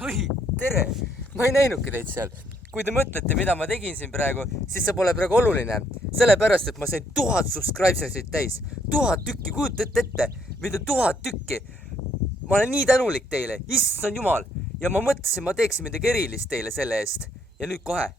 oi, tere! Ma ei näinudki teid seal. Kui te mõtlete, mida ma tegin siin praegu, siis see pole praegu oluline. Sellepärast, et ma sain 1000 subscriberit täis. 1000 tükki, kujutate ette, mida 1000 tükki. Ma olen nii tänulik teile, issand jumal. Ja ma mõtlesin, ma teeksin midagi erilist teile selle eest. Ja nüüd kohe.